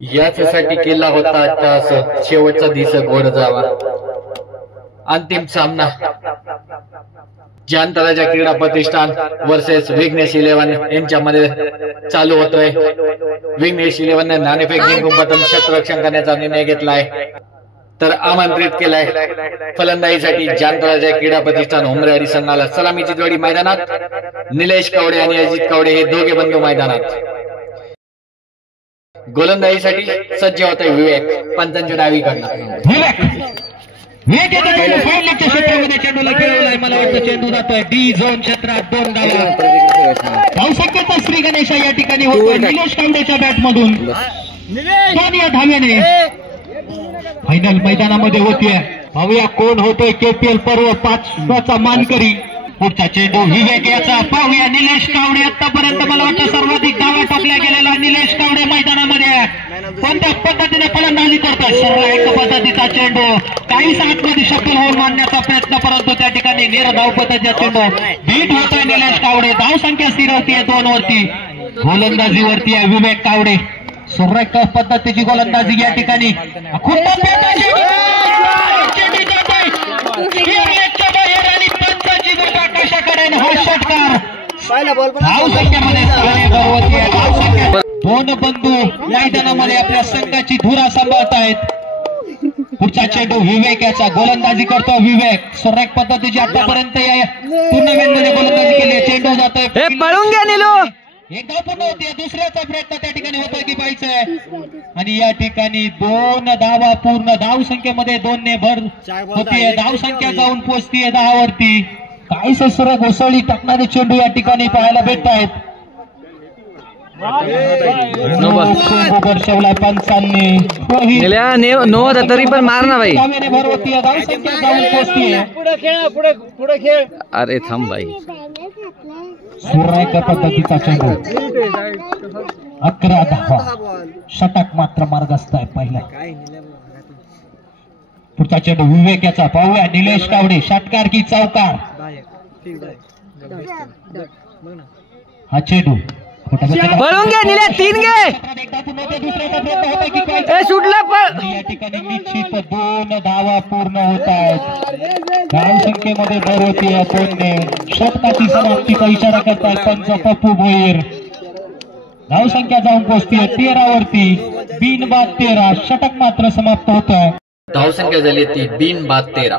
याच्यासाठी केला होता आता शेवटचा दिवस गोड जावा. अंतिम सामना जानतराजा क्रीडा प्रतिष्ठान वर्सेस विघ्नेश 11 यांच्यामध्ये चालू होतोय. विघ्नेश 11 ने नाणेफेक जिंकून प्रथम क्षेत्ररक्षण करण्याचा निर्णय घेतलाय, तर आमंत्रित केलाय फलंदाजीसाठी जानतराजा क्रीडा प्रतिष्ठान उमरेवाडी संघाला. सलामीची जोडी मैदानात निलेश कावडे आणि अजित कावडे हे दोघे बंधू मैदानात. गोलंदाजीसाठी सज्ज होत आहे विवेक, पंचांच्या डावीकडनं चेंडूला खेळवलाय. मला वाटतं चेंडू जातोय डी झोन क्षेत्रात 2 धावा. धावसंख्येचा श्री गणेश या ठिकाणी होतोय निलेश कावडेच्या बॅट मधून 2 या धाव्याने फायनल मैदानामध्ये होतीये. पाहूया कोण होतोय केपीएल पर्व 5चा मानकरी. पुढचा चेंडू विवेक याचा. पाहूया निलेश कावडे. आतापर्यंत मला वाटतं सर्वाधिक धावा टाकल्या गेलेला निलेश कावडे मैदानामध्ये कोणत्या पद्धतीने फलंदाजी करतोय. सर्व एक पद्धतीचा चेंडू काही आतमध्ये शक्कल होऊन मारण्याचा प्रयत्न, परंतु त्या ठिकाणी निर्धाव पद्धतीचा चेंडू बीट होतोय निलेश कावडे. धावसंख्या स्थिर होतीये 2 वरती. गोलंदाजीवरती आहे विवेक कावडे. सुरेख पद्धतीची गोलंदाजी या ठिकाणी. हा षटकार धावसंख्येमध्ये 2 बंधू मैदानामध्ये आपल्या संघाची धुरा सांभाळत आहेत. पुढचा चेंडू विवेक याचा. गोलंदाजी करतो विवेक. सुरेख पद्धतीची आतापर्यंत या टुर्नामेंटमध्ये गोलंदाजी केली. चेंडू जातोय पळून घ्या निलो. एक धाव पूर्ण होती. दुसऱ्याचा प्रयत्न त्या ठिकाणी होतोय की पाहिजे आणि या ठिकाणी 2 धावा पूर्ण. धावसंख्येमध्ये 2 ने भर होतीये. धावसंख्या जाऊन पोहोचतीये 10 वरती. काही ससुरा घोसळी टाकणारे चेंडू या ठिकाणी पाहायला भेटत आहेत. दर्शवला पंचांनी नो होता तरी पण मार ना भाई. भर होतीये. धावसंख्या जाऊन पोहोचतीये. पुढे खेळ. अरे थांब भाई. सुरेख पद्धतीचा चेंडू 11 धावा. षटक मात्र मार्गस्थ आहे पहिला. पुढचा चेंडू विवेक याचा. पाहूया निलेश कावडे. षटकार की चौकार. हा चेंडू पळून घे निले. 3 घे. सुटला पण या ठिकाणी निश्चित 2 धावा पूर्ण होत आहेत. धावसंख्येमध्ये भर होती. कोणने षटकाची समाप्तीचा इशारा करताय पंच पप्पू भोईर. धावसंख्या जाऊन पोहोचतीये 13 वरती. बिन बाद 13. षटक मात्र समाप्त होत आहे. धावसंख्या झाली ती बिन बाद 13.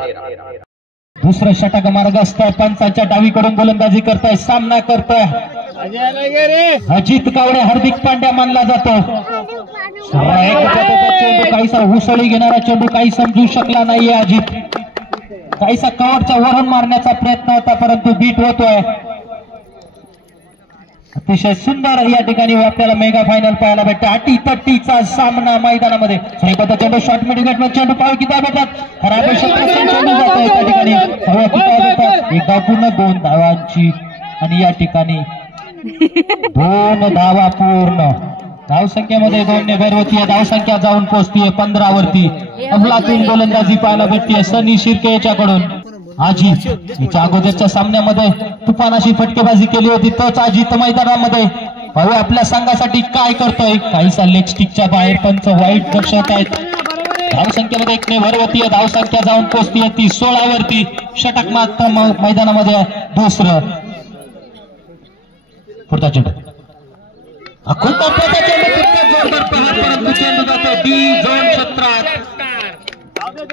दुसरं षटक मार्गस्थ. पंचांच्या डावीकडून गोलंदाजी करतोय. सामना करतोय अजित कावडे. हार्दिक पांड्या मानला जातो. चेंडू काहीसा उसळी घेणारा चेंडू काही समजू शकला नाहीये अजित. काहीसा कव्हरच्या वरून मारण्याचा प्रयत्न होता, परंतु बीट होतोय. अतिशय सुंदर या ठिकाणी आपल्याला मेगा फायनल पाहायला भेटते. अटी-तटीचा सामना मैदानामध्ये. चेंडू शॉर्ट मिडविकेट चेंडू पाहू किती भेटतात. खराब चेंडू जातोय त्या ठिकाणी. एक धाव पूर्ण 2 धावांची आणि या ठिकाणी 2 धावा पूर्ण. धावसंख्येमध्ये 2 ने भर होतीये. धावसंख्या जाऊन पोहोचतीये 15 वरती. अफलातून गोलंदाजी पाहायला भेटतीये सनी शिर्के याच्याकडून. अजित याच्या अगोदरच्या सामन्यामध्ये तुफानाशी फटकेबाजी केली होती. तोच अजित मैदानामध्ये भाऊ आपल्या संघासाठी काय करतोय. काहीसा लेग स्टिकच्या बाहेर पंच वाईट दर्शवत आहेत. धावसंख्येमध्ये 1 ने भर होतीये. धावसंख्या जाऊन पोहोचतीये ती 16 वरती. षटक मात्र मैदानामध्ये दुसरं. पुढचा चेंडू चेंडू जातो डी झोन क्षेत्रात.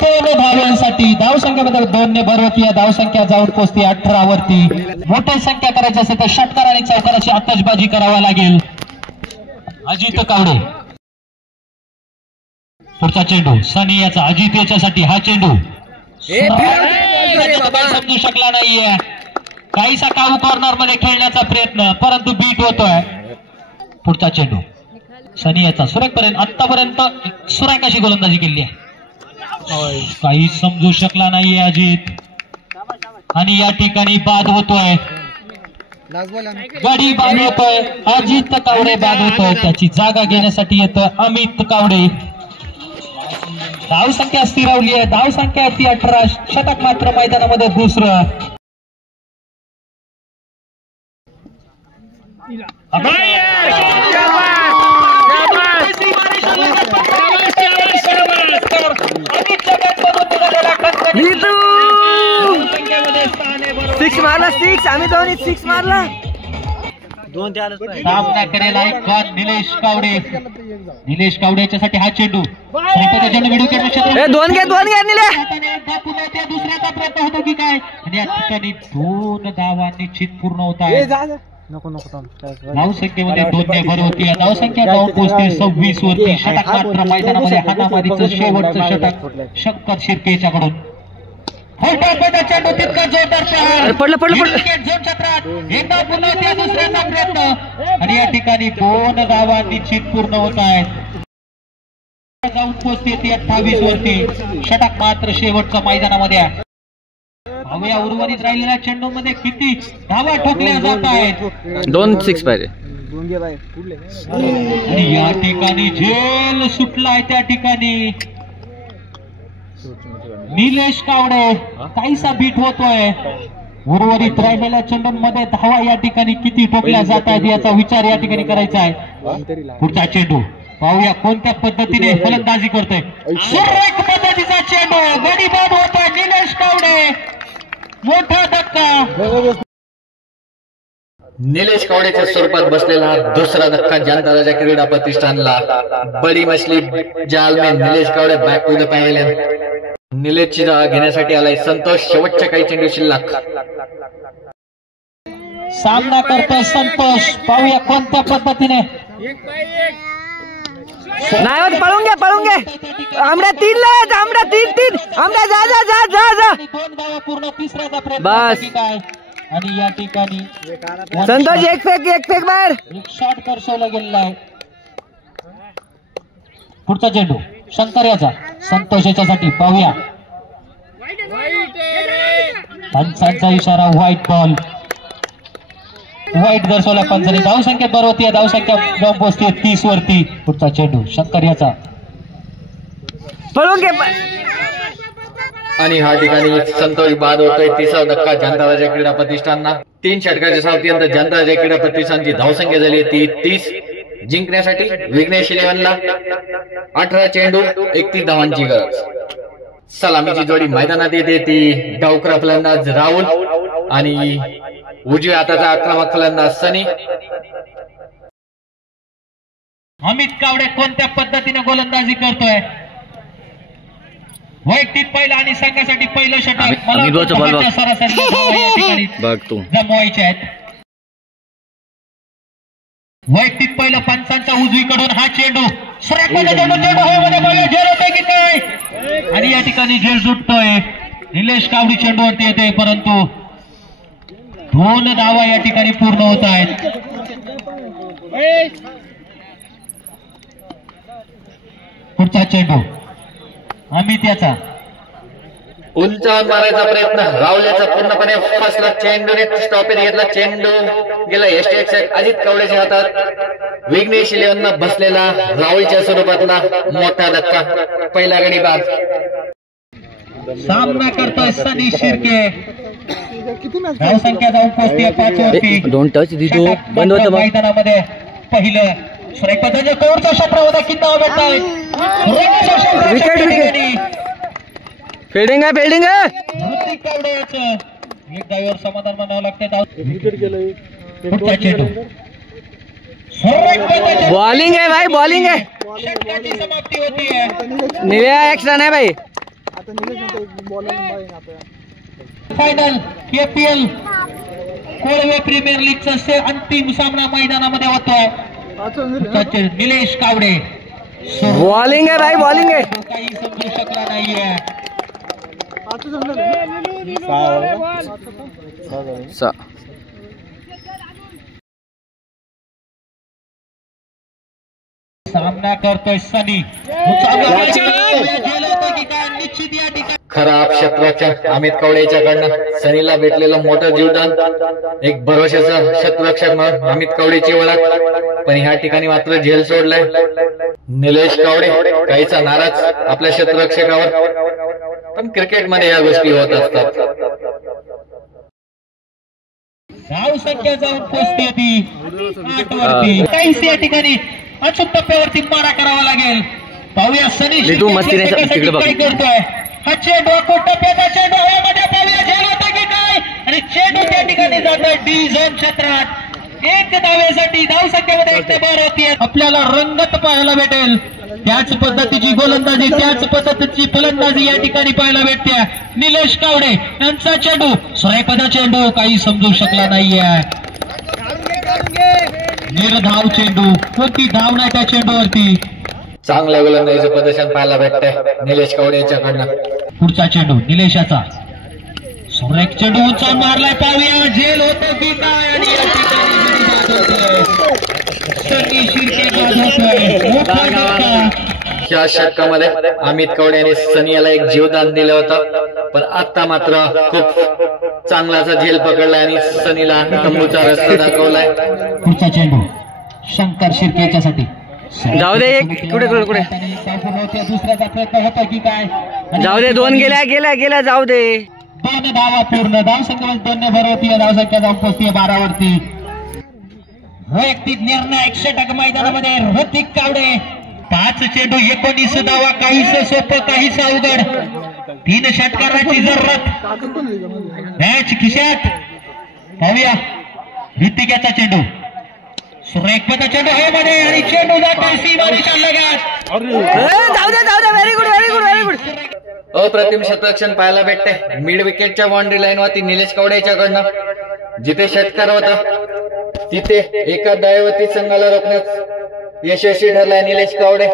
3 धाव्यांसाठी. धावसंख्येमध्ये 2 ने भर होतीये. धावसंख्या जाऊन पोहोचते 18 वरती. मोठी संख्या करायची असेल तर षटकार आणि चौकाराची आतषबाजी करावा लागेल. अजित कावडे. पुढचा चेंडू सनी याचा. अजित याच्यासाठी हा चेंडू समजू शकला नाहीये. काहीसा काऊ कॉर्नर मध्ये खेळण्याचा प्रयत्न, परंतु बीट होतोय. पुढचा चेंडू सनी याचा सुरेखपर्यंत आतापर्यंत सुरेख अशी गोलंदाजी केली आहे. काही समजू शकला नाहीये अजित आणि या ठिकाणी बाद होतोय. गडी बाद होतोय. अजित कावडे बाद होतोय. त्याची जागा घेण्यासाठी येतोय अमित कावडे. धाव संख्या स्थिरावली आहे. धाव संख्या ती 18. षटक मात्र मैदानामध्ये दुसरं. सिक्स मारला. सिक्स आम्ही दोन्ही सिक्स मारला. सामना करेल आयकॉन निलेश कावडे. निलेश कावडेच्यासाठी हा चेंडू दोन घे निल्या. दुसऱ्याचा प्रयत्न होतो की काय आणि या ठिकाणी 2 धावा निश्चित पूर्ण होत आहे. धावसंख्येमध्ये 2 भर होती. धावसंख्या जाऊन पोहोचते 26 वरती. षटक मात्र मैदानामध्ये हाणामारीचं शेवटचं षटक शंकर शिर्केच्याकडून. चेंडू तितका जोरदार पडलं झोन क्षेत्रात एकदा पुन्हा त्या दुसऱ्याचा प्रयत्न आणि या ठिकाणी 2 धावा निश्चित पूर्ण होत आहेत. जाऊन पोहोचते ती 28 वरती. षटक मात्र शेवटच्या मैदानामध्ये आहे. या उर्वरित राहिलेल्या चेंडू मध्ये किती धावा ठोकल्या जात आहेत. 2 6 पाहिजे. आणि या ठिकाणी झेल सुटलाय. त्या ठिकाणी निलेश कावडे काहीसा बीट होतोय. उर्वरित राहिलेल्या चेंडूंमध्ये धावा या ठिकाणी किती ठोकल्या जात आहेत याचा विचार या ठिकाणी करायचा आहे. पुढचा चेंडू पाहूया कोणत्या पद्धतीने फलंदाजी करतोय. सुरेख पद्धतीचा चेंडू. गडी बाद होतोय निलेश कावडे. मोठा धक्का. निलेश कावडेच्या स्वरूपात बसलेला हा दुसरा धक्का जनता राजा क्रीडा प्रतिष्ठानला. बडी मछली जाल में Nilesh Kawade back to the pavilion. निलेशची जागा घेण्यासाठी आलाय संतोष. शेवटच्या काही चेंडू शिल्लक. सामना करतोय संतोष. पाहूया कोणत्या पद्धतीने. नाही होत. पळून घे आमऱ्या 3 ला. आमऱ्या 3 आमऱ्या जा 2 धावा पूर्ण. तिसऱ्याचा प्रयत्न बस. काय आणि या ठिकाणी संतोष एक फेक बाहेर. एक शॉट दर्शवला गेलेला आहे. पुढचा चेंडू शंकर याचा संतोष याच्यासाठी. पाहूया पंचांचा इशारा. White ball. व्हाईट दर्शवला पंचांनी. धावसंख्या बरोबर होती. धावसंख्या जाऊन पोहोचते 30 वरती. पुढचा चेंडू शंकर याचा. पळून घे. आणि हा ठिकाणी संतोष बाद होतोय. तिसरा धक्का जनता राजा क्रीडा प्रतिष्ठानना. 3 षटकाच्या सावतीनंतर जनता राजा क्रीडा प्रतिष्ठानची धावसंख्या झाली ती 30. जिंकण्यासाठी विघ्नेश इलेव्हनला 18 चेंडू 31 धावांची गरज. सलामीची जोडी मैदानात येते ती डावखरा फलंदाज राहुल आणि उजव्या हाताचा आक्रमक फलंदाज सनी. अमित कावडे कोणत्या पद्धतीने गोलंदाजी करतोय. वैयक्तिक पहिला आणि संघासाठी पहिलं षटक. मला सरासरी बघ तू जमवायचे आहेत. वैयक्तिक पहिलं पंचांचा उजवीकडून हा चेंडू. की काय आणि या ठिकाणी झेल सुटतोय. निलेश कावडी चेंडूवरती येते परंतु 2 धावा या ठिकाणी पूर्ण होत आहेत. पुढचा चेंडू अमित याचा. उंचावर मारायचा प्रयत्न. राहुल्याचा पूर्णपणे फसला. चेंडूने स्टॉपेज घेतला. चेंडू गेला एसटीएक्स अजित कावडेच्या हातात. विघ्नेश इलेव्हनला बसलेला राहुलच्या स्वरूपातला मोठा धक्का. पहिला गडी बाद. सामना करतोय सनी शिर्के. धावसंख्या जाऊन पोहोचते 5 वरती. डोंट टच दिदो. बंद होतं मैदानामध्ये पहिलं स्ट्राईक पद्धतीने कोणचा क्षेत्र होता. किती धावा भेटताय. फिल्डिंग आहे ऋतिक कावडेचं एक धावेवर समाधान मानावं लागते. पुढचा चेंडू बॉलिंग आहे भाई. बॉलिंग आहे. षटकाची समाप्ती होती आहे. निळ्या एक्स्ट्रा नाही भाई. फायनल KPL कोळवे प्रीमियर लीगचा अंतिम सामना मैदानामध्ये होतोय. निलेश कावडे. बॉलिंग आहे भाई. बॉलिंग आहे. काही समजू शकला नाहीये. सामना करतोय सनी खराब क्षेत्ररक्षक अमित कवडेच्याकडनं सनीला भेटलेलं मोठं जीवदान, एक भरोशाचं क्षेत्ररक्षक म्हणून अमित कवडेची ओळख, पण ह्या ठिकाणी मात्र झेल सोडलाय निलेश कवडे, काहीचा नाराज आपल्या क्षेत्ररक्षकावर, पण क्रिकेटमध्ये या गोष्टी होत असतात. धाव संख्या जाऊन पोचते ती 8 वरती. काहीच या ठिकाणी अचूक टप्प्यावरती मारा करावा लागेल. पाहूया सनी काय करतोय. हा चेंडू टप्प्याचा चेंडू हवेमध्ये, पाहूया झेल होता की काय, आणि चेंडू त्या ठिकाणी जातोय डी झोन क्षेत्रात. एक धावेसाठी धावसंख्येमध्ये 1 होती. आपल्याला रंगत पाहायला भेटेल, त्याच पद्धतीची गोलंदाजी, त्याच पद्धतीची फलंदाजी या ठिकाणी पाहायला भेटते. निलेश कावडे यांचा चेंडू, स्वयंपदा चेंडू काही समजू शकला नाहीये. निर्धाव चेंडू, कोणती धाव नाही त्या चेंडूवरती. चांगल्या गोलंदाजीचं प्रदर्शन पाहायला भेटतंय निलेश कवडे याच्याकडनं. पुढचा चेंडू निलेशाचा, सुरेख चेंडू उंचावून मारलाय, पाहूया झेल होतं की काय, आणि या ठिकाणी सनी शिर्के बाद होतोय. या षटकामध्ये अमित कवडे यांनी सनी याला एक जीवदान दिलं होतं, पण आता मात्र खूप चांगलाचा झेल पकडलाय आणि सनीला तंबूचा रस्ता दाखवलाय. पुढचा चेंडू शंकर शिर्के याच्यासाठी, जाऊ दे, कुठे दुसऱ्याचा प्रयत्न होता की काय, जाऊ दे, 2 गेल्या जाऊ दे. 2 धावा पूर्ण, धावसंख्या 2 भरवती, धावसंख्या जाऊन पोहोचते 12 वरती. वैयक्तिक निर्णायक षटक मैदानामध्ये ऋतिक कावडे, 5 चेंडू 19 धावा, काहीच सोपं काहीच अवघड. 3 षटकाराची जरूरत, मॅच खिशात. पाहूया ऋतिकाचा चेंडू, सुरेखपदा चेंडू हवेमध्ये, आणि चेंडू जातोय सीमारेषा लगत. जाऊ दे, व्हेरी गुड. अप्रतिम क्षेत्ररक्षण पाहायला भेटते मिड विकेटच्या बाउंड्री लाईन वरती निलेश कवडे याच्याकडनं. जिथे षटकार होता तिथे एका धावेवरती संघाला रोखण्यात यशस्वी ठरलाय निलेश कवडे.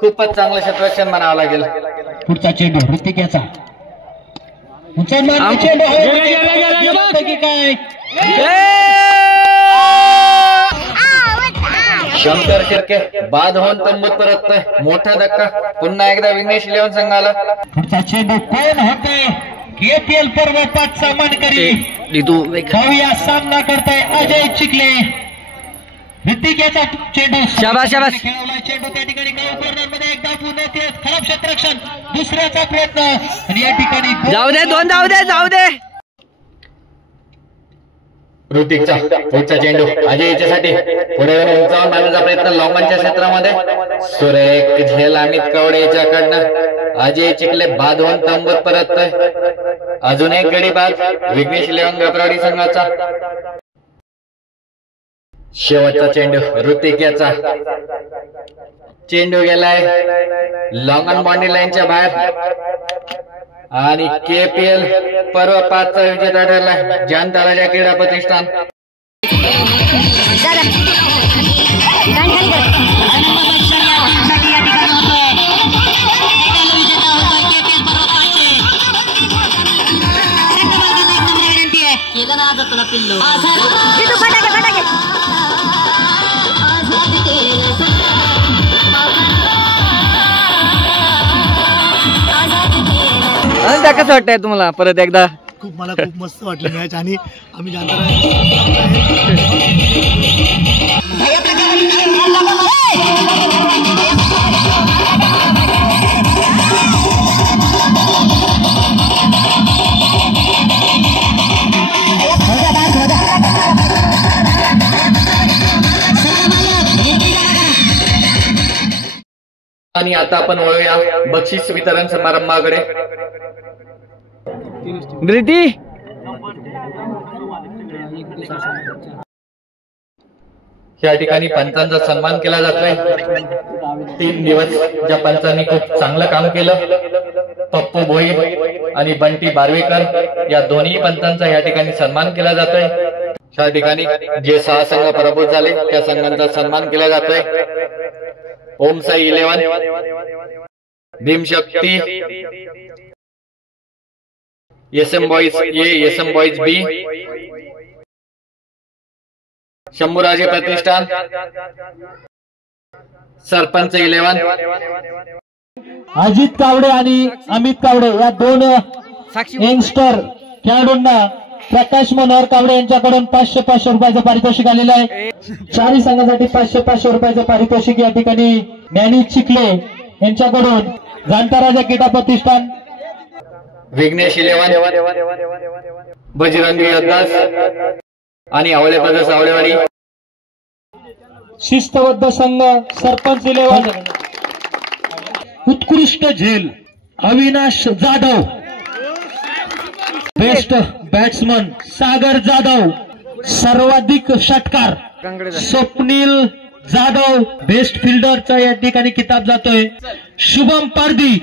खूपच चांगलं क्षेत्ररक्षण म्हणावं लागेल. पुढचा चेंडू ऋतिक याचा, चेंडू हवेमध्ये काय, शंकर शिर्के बाद होऊन तंबूत परततोय. मोठा धक्का पुन्हा एकदा विघ्नेश इलेव्हन संघाला. पुढचा चेंडू कोण होतोय, KPL पर्व 5चा मानकरी. पाहूया सामना करतोय अजय चिखले. ऋतिक याचा चेंडू, शाबास. खेळवलाय चेंडू त्या ठिकाणी कॉर्नर मध्ये, एकदा पुन्हा ते खराब क्षेत्ररक्षण, दुसऱ्याचा प्रयत्न, आणि या ठिकाणी जाऊ दे. ऋतिकचा पुढचा चेंडू अजय याच्यासाठी, पुढे उंचावून मारण्याचा प्रयत्न लॉंगॉनच्या क्षेत्रामध्ये, सुरेख झेल अमित कवडे याच्याकडनं. अजय चिखले बाद होऊन तंबूत परततोय. अजून एक गडी बाद विघ्नेश इलेव्हन गबराडी संघाचा. शेवटचा चेंडू ऋतिक याचा, चेंडू गेलाय लॉंगॉन बाउंड्री लाईनच्या बाहेर, आणि KPL पर्व 5चा विजेता ठरला जानताराजा क्रीडा प्रतिष्ठान. कसं वाटतंय तुम्हाला परत एकदा? मला खूप मस्त वाटलं मॅच, आणि आम्ही जानतारा आणि आता आपण वळूया बक्षीस वितरण समारंभाकडे. ब्रिटी या ठिकाणी पंचांचा सन्मान केला जातोय. 3 दिवस ज्या पंचांनी खूप चांगलं काम केलं, पप्पू भोई आणि बंटी बारवेकर या दोन्ही पंचांचा या ठिकाणी सन्मान केला जातोय. या ठिकाणी जे 6 संघ पराभूत झाले त्या संघांचा सन्मान केला जातोय. Om Sai eleven, Bhimshakti, SM boys A, SM boys B, Shambhuraje प्रतिष्ठान, सरपंच 11, अजित कावडे आणि अमित कावडे या दोन यंगस्टर खेळाडूंना प्रकाश मनोहर कावडे यांच्याकडून 500 रुपयाचं पारितोषिक आलेलं आहे. चारही संघासाठी 500 रुपयाचं पारितोषिक या ठिकाणी ज्ञानी चिखले यांच्याकडून जाणता राजा क्रीडा प्रतिष्ठान, विघ्नेश 11, बजरंगी योद्धास आणि आवळे ब्रदर्स आवळेवाडी, शिस्तबद्ध संघ सरपंच 11, उत्कृष्ट झेल अविनाश जाधव, बेस्ट बॅट्समन सागर जाधव, सर्वाधिक षटकार स्वप्नील जाधव, बेस्ट फिल्डरचा या ठिकाणी किताब जातोय. शुभम पारधी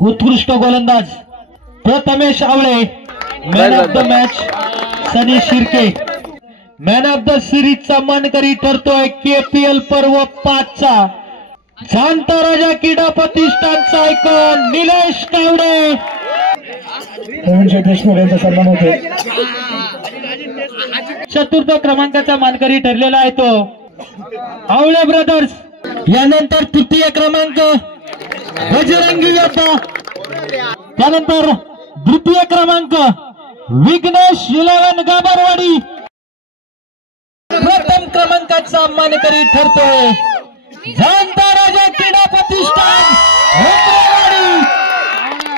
उत्कृष्ट गोलंदाज, Prathamesh Awale man of the match, Sunny Shirke man of the सिरीजचा मानकरी ठरतोय. KPL पर्व 5 चा जाणता राजा क्रीडा प्रतिष्ठानचा आयकॉन निलेश कावडे, देशमुख यांचा सन्मान होतो. चतुर्थ क्रमांकाचा मानकरी ठरलेला आहे तो आवळे ब्रदर्स. यानंतर तृतीय क्रमांक बजरंगी योद्धा, त्यानंतर द्वितीय क्रमांक विघ्नेश 11 गाभारवाडी, प्रथम क्रमांकाचा मानकरी ठरतोय जाणता राजा क्रीडा प्रतिष्ठान गाभारवाडी.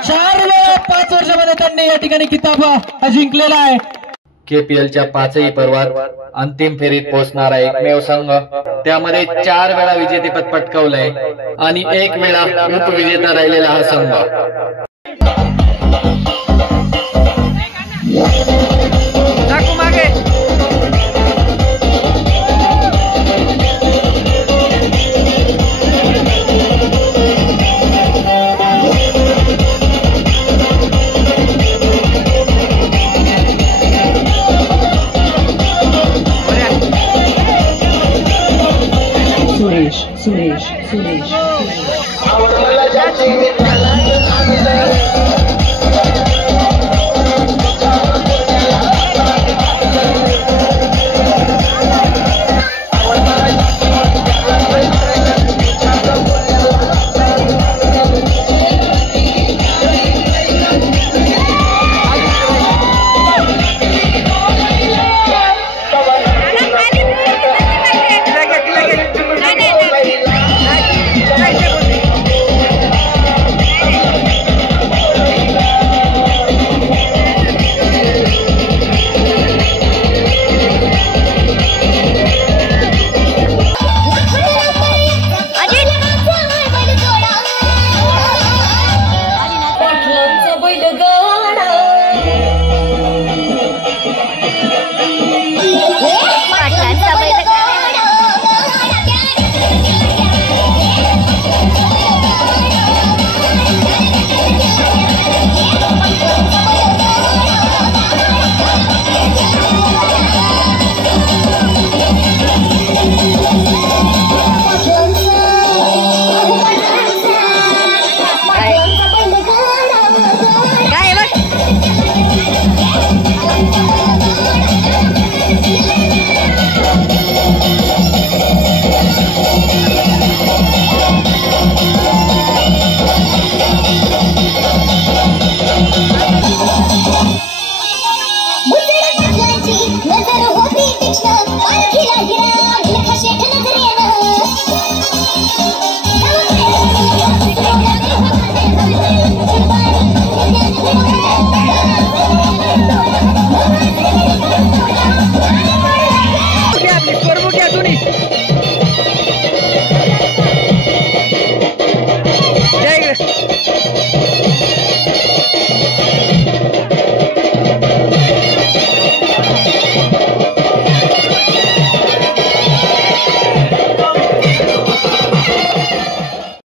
4 वेळा 5 वर्षामध्ये त्यांनी या ठिकाणी किताब जिंकलेला आहे. KPLच्या 5ही पर्वात अंतिम फेरीत पोहोचणारा एकमेव संघ, त्यामध्ये 4 वेळा विजेतेपद पटकावलंय आणि 1 वेळा उपविजेता राहिलेला हा संघ. टाकू मागे. सुरेश